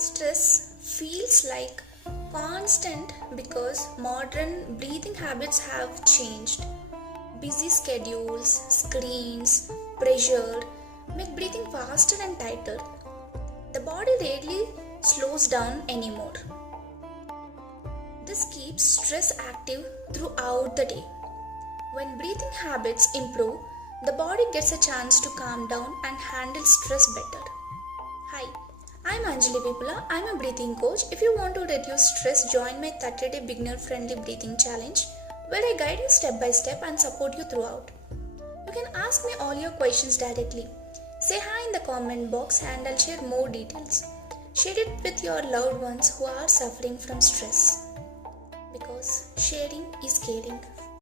Stress feels like constant because modern breathing habits have changed. Busy schedules, screens, pressure make breathing faster and tighter. The body rarely slows down anymore. This keeps stress active throughout the day. When breathing habits improve, the body gets a chance to calm down and handle stress better. Hi, I'm Anjali Vipula. I'm a breathing coach. If you want to reduce stress, join my 30-day beginner-friendly breathing challenge where I guide you step by step and support you throughout. You can ask me all your questions directly. Say hi in the comment box and I'll share more details. Share it with your loved ones who are suffering from stress. Because sharing is caring.